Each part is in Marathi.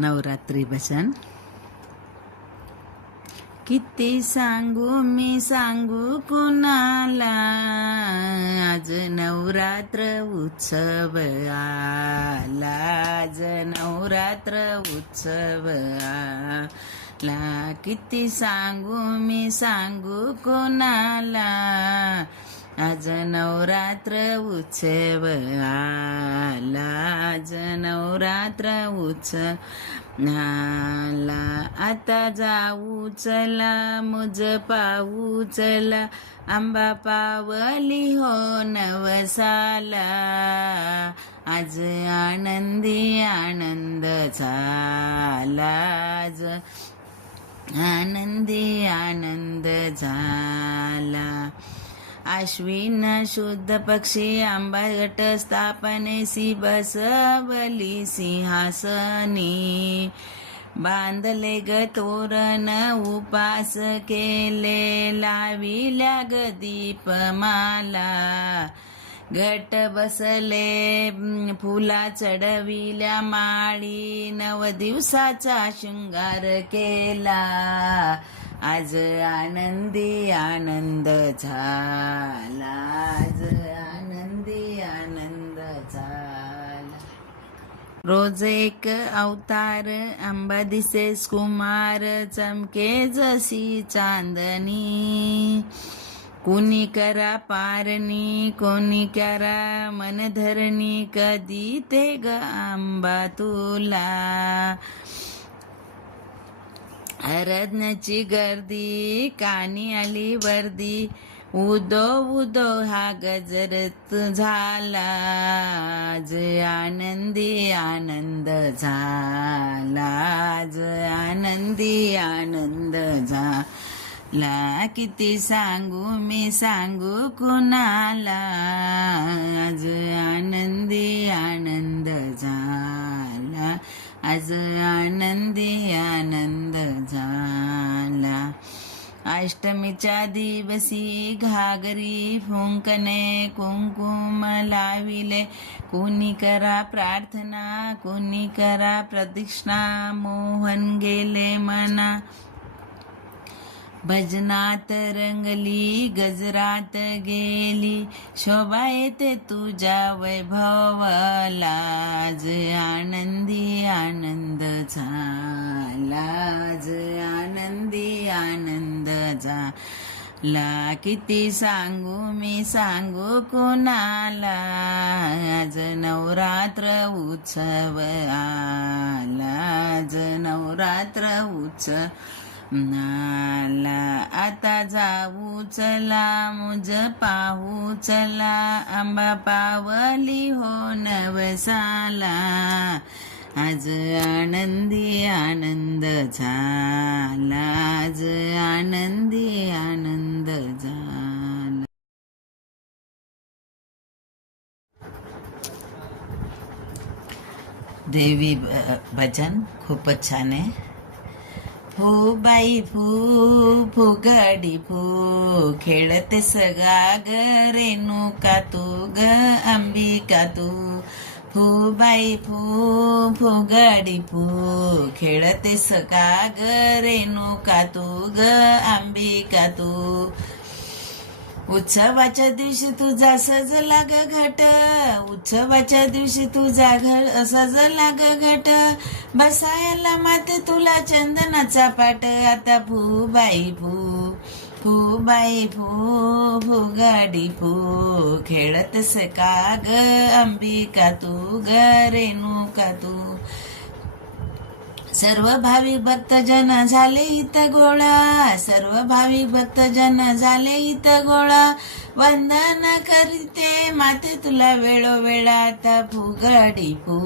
नवरात्री भजन. किती सांगू मी सांगू कुणाला, आज नवरात्र उत्सव आला, आज नवरात्र उत्सव आला. किती सांगू मी सांगू कुणाला, आज नवरात्र उत्सव आला, आज नवरात्र उत्सव आला. आता जाऊ चला मुज पाहू चला, आंबा पावली हो नवसाला, आज आनंदी आनंद झाला, आज आनंदी आनंद झाला. आश्विन शुद्ध पक्षी आंबा घट स्थापनेसी बसवली सिंहासनी, बांधले ग तोरण उपास केले, लाविल्या ग दीपमाला, घट बसले फुला चढविल्या माळी, 9 दिवसाचा शृंगार केला, आज आनंदी आनंद झाला, आज आनंदी आनंद झाला. रोज एक अवतार आंबा दिसेस कुमार, चमके जशी चांदणी, कोणी करा पारणी कोणी करा मनधरणी, कधी ते ग आंबा तुला. अरज्ञाची गर्दी कानी आली वर्दी, उदो उदो हा गजरत झाला, आज आनंदी आनंद झाला, आज आनंदी आनंद झाला. किती सांगू मी सांगू कुणाला, आज आनंदी आनंद झाला, आज आनंदी आनंद झाला. अष्टमीच्या दिवशी घागरी फुंकणे, कुंकुम लाविले, कोणी करा प्रार्थना कोणी करा प्रदक्षिणा, मोहन गेले मना, भजनात रंगली गजरात गेली, शोभा येते तुझ्या वैभवाला, आज आनंदी आनंद झाला, आज आनंदी आनंद झाला. किती सांगू मी सांगू कुणाला, आज नवरात्र उत्सव आला, आज नवरात्र उत्सव नाला. आता जाऊ चला मुज पाहू चला, आंबा पावली हो नवसाला, आज आनंदी आनंद झाला, आज आनंदी आनंद झाला. देवी भजन खूपच छान आहे. फू बाई फू फुगडी फू, खेळते सगा ग रेणुका तू ग अंबिका तू. फू बाई फू फुगडी फू, खेळते सगा ग रेणुका तू ग अंबिका तू. उत्सवाच्या दिवशी तुझा सजला ग घट, उत्सवाच्या दिवशी तुझा सजला ग घट, बसायला माते तुला चंदनाचा पाट. आता फू बाई फू फू बाई फू फुगडी फू, खेळत सका ग अंबिका तू ग रेणुका तू. सर्व भाविक भक्तजन झाले इथ गोळा, सर्व भाविक भक्तजन झाले इथ गोळा, वंदन करीते माते तुला वेळोवेळा. आता फुगडी फू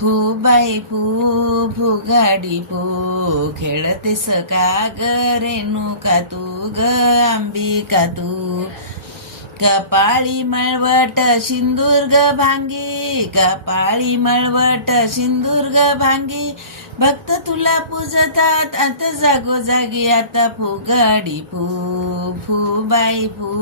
फू बाई फू फुगडी फू, खेळते सका ग रेणुका तू ग अंबिका तू. कपाळी मळवट सिंदूर ग भांगी, कपाळी मळवट सिंदूर ग भांगी, भक्त तुला पूजतात आता जागोजागी. आता फुगडी फू फू बाई फू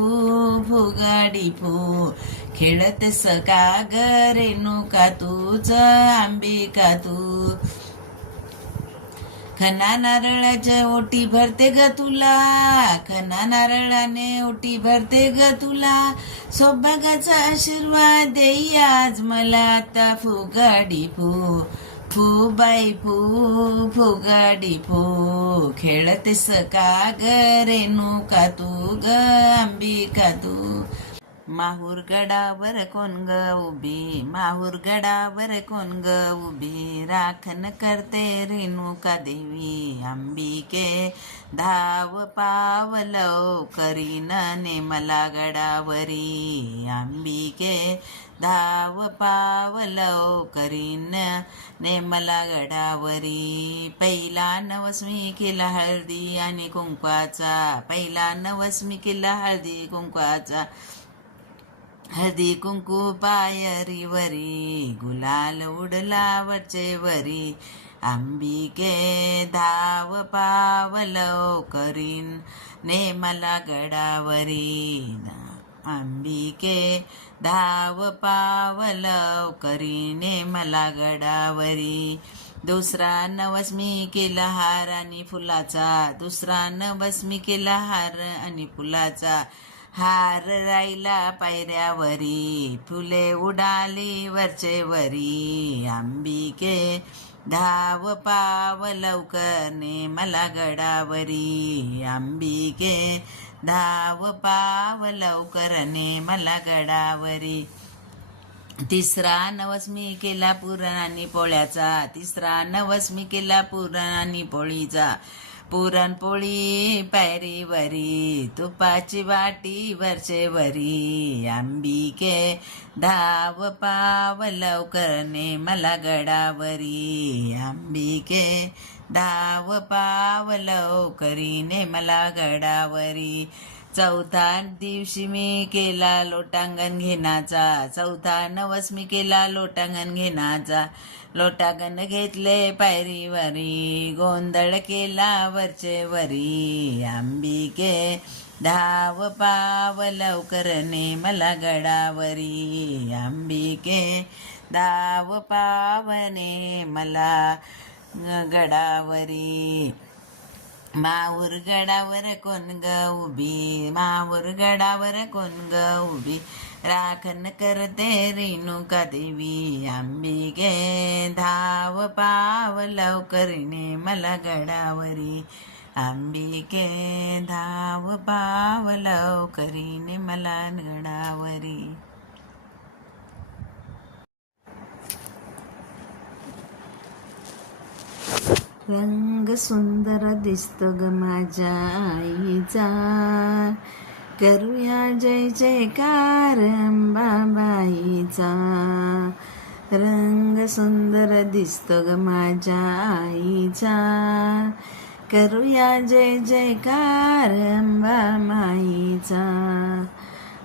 फुगडी फू, खेळत सका ग रेणुका तूच अंबिका तू. खना नारळाच्या ओटी भरते ग तुला, खना नारळाने ओटी भरते ग तुला, सौभाग्याचा आशीर्वाद देई आज मला, आता फुगाडी फू फू बाई फू फुगाडी फू, खेळतेस का ग रेणुका तू ग अंबिका तू. माहूर गडावर कोण ग उभी, माहूर गडावर कोण ग उभी, राखण करते रेणुका देवी अंबिके, धाव पावलव करीन नेमला गडावरी अंबिके, धाव पावलव करीन नेमला गडावरी. पहिला नवस्मी केला हळदी आणि कुंकवाचा, पहिला नवस्मी केला हळदी कुंकवाचा, हळदी कुंकू पायरीवरी, गुलाल उडला वरचेवरी अंबिके, धाव पावलव करीन नेमला गडावरी अंबिके, धाव पावलव करीन नेमला गडावरी. दुसरा नवस्मी केला हार आणि फुलाचा, दुसरा नवस्मी केला हार आणि फुलाचा, हार राहिला पायऱ्यावरी, फुले उडाली वरचेवरी अंबिके, धाव पाव लवकर नेमला गडावरी अंबिके, धाव पाव लवकर नेमला गडावरी. तिसरा नवस्मी केला पुरण आणि पोळ्याचा, तिसरा नवस्मी केला पुरण आणि पोळीचा, पुरणपोळी पायरीवरी, तुपाची वाटी वरचेवरी अंबिके, धाव पाव लवकर नेमला गडावरी अंबिके, धाव पाव लवकरी नेमला गडावरी. चौथा दिवशी मी केला लोटांगण घेण्याचा, चौथा नवस्मी केला लोटांगण घेण्याचा, लोटांगण घेतले पायरीवरी, गोंधळ केला वरचेवरी अंबिके, धाव पाव लवकर नेमला गडावरी अंबिके, धाव पाव नेमला गडावरी. माहूर गडावर कोण ग उभी, माहूर गडावर कोण ग उभी, राखण करते रेणुका देवी अंबिके, धाव पाव लवकर नेमला गडावरी अंबिके, धाव पाव लवकरी नेमला गडावरी. रंग सुंदर दिसतो ग माझ्या आईचा, करूया जय जयकार अंबाबाईचा, रंग सुंदर दिसतो ग माझ्या आईचा, करूया जय जयकार अंबाबाईचा,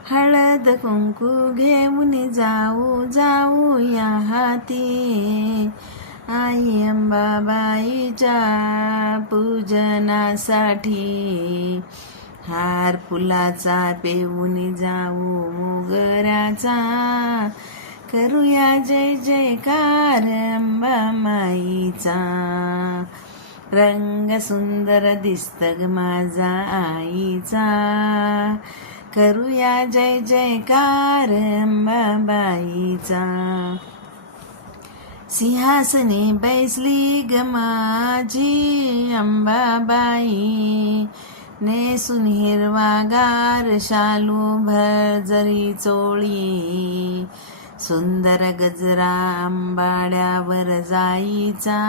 हळद कुंकू घेऊन जाऊ जाऊया हाती, आई अंबाबाईच्या पूजनासाठी, हार फुलाचा पेऊन जाऊ मोगऱ्याचा, करूया जय जयकार अंबाबाईचा, रंग सुंदर दिसत ग माझा आईचा, करूया जय जयकार अंबाबाईचा. सिंहासनी बैसली ग माझी अंबाबाई, नेसून हिरवागार शालू भरजरी चोळी, सुंदर गजरा अंबाड्यावर जाईचा,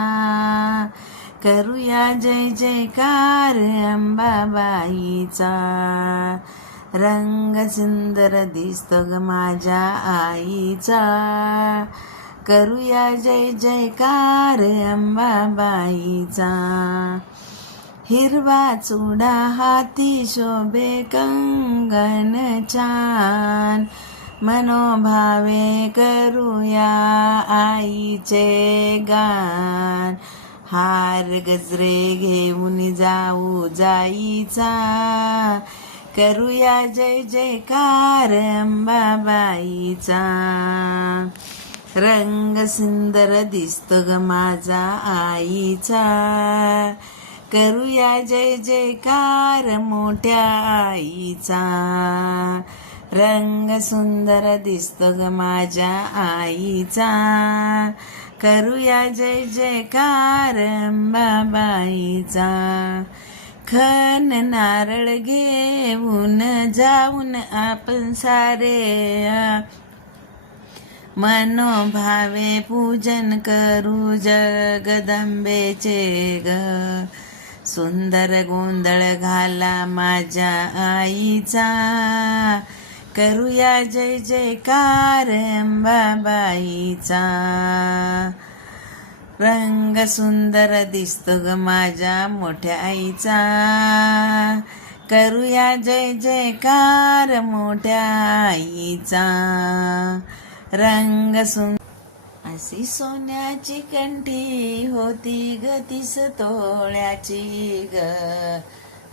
करूया जय जयकार अंबाबाईचा, रंग सुंदर दिसतो ग माझ्या आईचा, करूया जय जयकार अंबाबाईचा. हिरवा चुडा हाती शोभे कंगन छान, मनोभावे करूया आईचे गान, हार गजरे घेऊन जाऊ जाईचा, करूया जय जयकार अंबाबाईचा. रंग सुंदर दिसतो ग माझा आईचा, करूया जय जयकार मोठ्या आईचा. रंग सुंदर दिसतो ग माझ्या आईचा, करूया जय जयकार अंबाबाईचा. खण नारळ घेऊन जाऊन आपण सारे, मनोभावे पूजन करू जगदंबेचे ग. सुंदर गोंधळ घाला माझ्या आईचा, करूया जय जयकार अंबाबाईचा. रंग सुंदर दिसतो ग माझ्या मोठ्या आईचा, करूया जय जयकार मोठ्या आईचा. रंग अशी सोन्याची कंठी होती ग 30 तोळ्याची ग,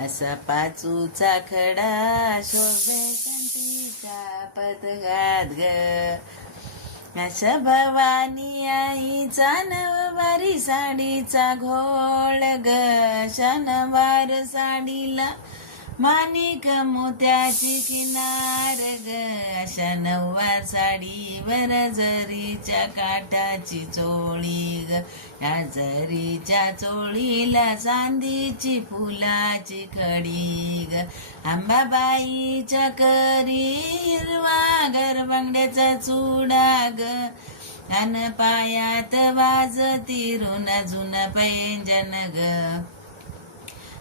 असा पाचूचा खडा शोभे कंठीच्या पदरात ग. अशा भवानी आईचा नववारी साडीचा घोळ ग, अशा नवार साडीला माणिक मोत्याची किनार ग. अशा नववार साडीवर जरीच्या काठाची चोळी ग, या जरीच्या चोळीला चांदीची फुलाची खडी ग. अंबाबाईच्या करी हिरवा गरबांगड्याचा चुडा ग, अन पायात वाजती ऋण जुन पैंजन ग.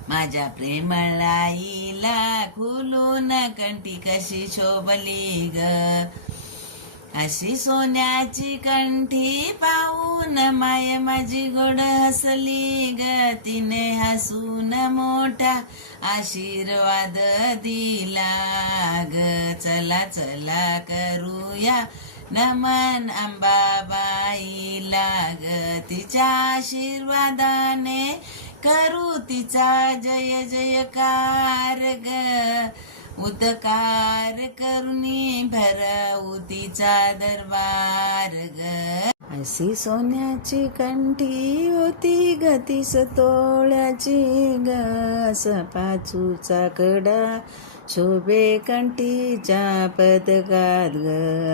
माझ्या प्रेमळ आईला खुलून कंठी कशी शोभली ग, अशी सोन्याची कंठी पाहून माय माझी गोड हसली ग. तिने हसून मोठा आशीर्वाद दिला ग. चला चला करूया नमन अंबाबाईला ग, तिच्या आशीर्वादाने करू तिचा जय जयकार ग. उद्कार करुणी भरवू तिचा दरबार ग. अशी सोन्याची कंठी होती ग 30 तोळ्याची ग, असं पाचूचा कडा शोभे कंठीच्या पदकात ग.